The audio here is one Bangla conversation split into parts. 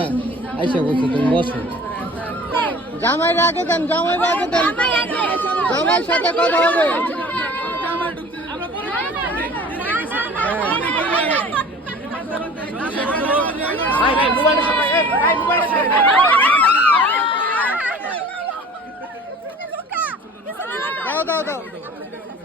না আইসা বলছে তুমি বসো। জামাই আগে দেন জামাই আগে দেন। জামাইয়ের সাথে কথা হবে। দাও দাও দাও। চলবে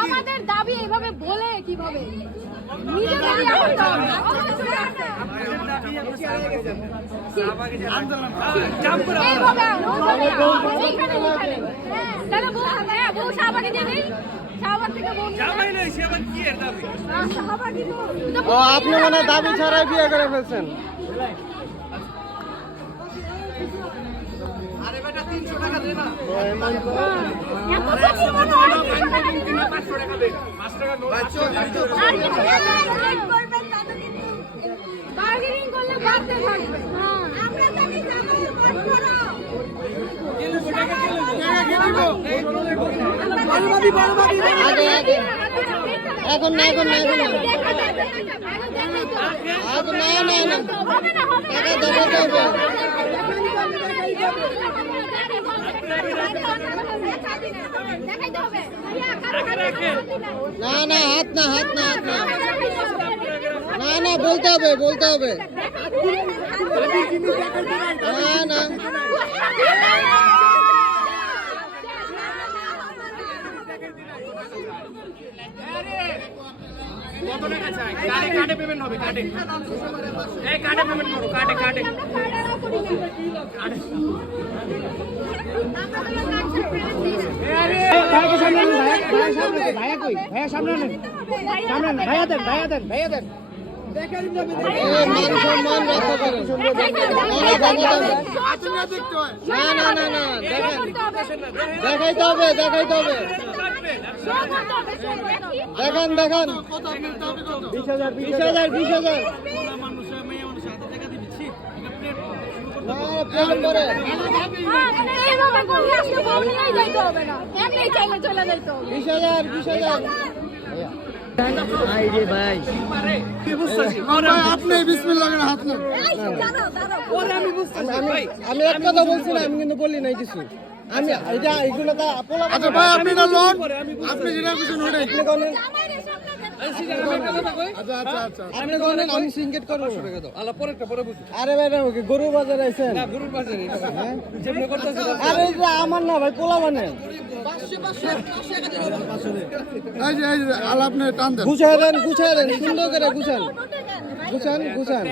আমাদের দাবি এইভাবে বলে কীভাবে? এইখানে। হ্যাঁ, বউ- হ্যাঁ, বউ শাহবাগে দিয়ে ও আপনি মানে দাবি ছাড়াই বিয়ে করে ফেলছেন। হয় বার্গেনিং করলে বাড়তে থাকবে। হ্যাঁ। আমরা জানি বড়। এখন না এখন না এখন না। এখন না না না। না হাত না হাত না হাত না না, বলতে হবে বলতে হবে না না কত টাকা চাই কার্ডে কার্ডে পেমেন্ট হবে কার্ডে এই কার্ডে পেমেন্ট করো কার্ডে কার্ডে ভাইয়া সামনে ভাইয়া কই ভাইয়া সামনে ভাইয়া দেন ভাইয়া দেন ভাইয়া দেন। দেখাইতে হবে দেখাইতে হবে দেখান দেখান। বিশ হাজার বিশ হাজার বিশ হাজার বিশ হাজার বিশ হাজার আপনি বিসমিল্লাহ হাত না আমি এক কথা বলছি না আমি কিন্তু বলি নাই কিছু আমি আচ্ছা ভাই আচ্ছা আচ্ছা আচ্ছা হ্যাঁ? আমার না ভাই পোলা মানে এই যে এই যে আলা আপনি টান দেন। গুছায় দেন গুছায় দেন সুন্দর করে গুছান। গুছান গুছান।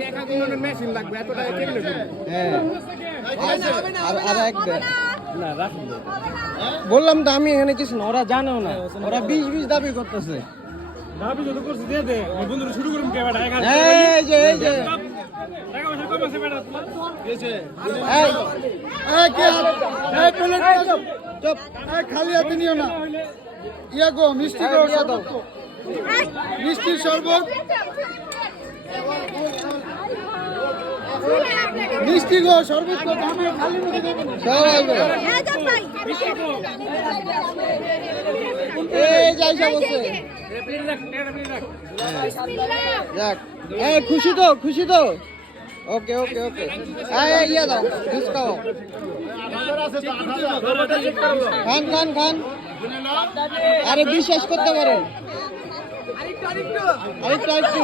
টাকা গুলোর মেশিন লাগবে এত টাকা কেমনে দেবেন হ্যাঁ আর আর এক না রাখুন বললাম তো আমি এখানে কিছু না ওরা জানেও না। ওরা বিশ বিশ দাবি করতেছে। ভাবি যত করছি দিয়ে দে। বন্ধুরা শুরু করুন কে এই যে এই যে। খালি হাতে নিও না ইয়া গো মিষ্টি গো এই, দিয়ে দাও। মিষ্টি শরবত মিষ্টি গো শরবত খালি মুখে যাক খুশি তো খুশি তো ওকে ওকে ওকে এই ইয়ে দাও জুস খাও খান খান খান আরে বিশ্বাস করতে পারেন আরেকটু আরেকটু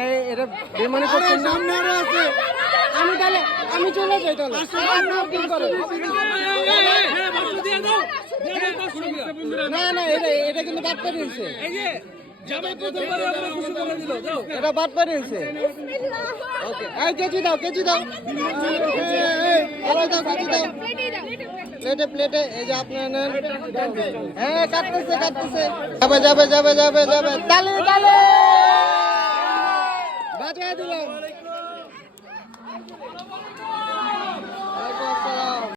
এই এটা বেমানি করছেন সামনে আরও আছে আমি তাহলে আমি চলে যাই তাহলে না না এটা এটা কিন্তু ডাক্তার হয়েছে এটা বাদ পারি হয়েছে ওকে এই কেজি দাও কেজি দাও। আরও দাও কেজি দাও প্লেটে প্লেটে এই যে আপনার নেন। হ্যাঁ কাটতেছে কাটতেছে। যাবে যাবে যাবে যাবে যাবে। তালে তালে! বাজায় দিলাম।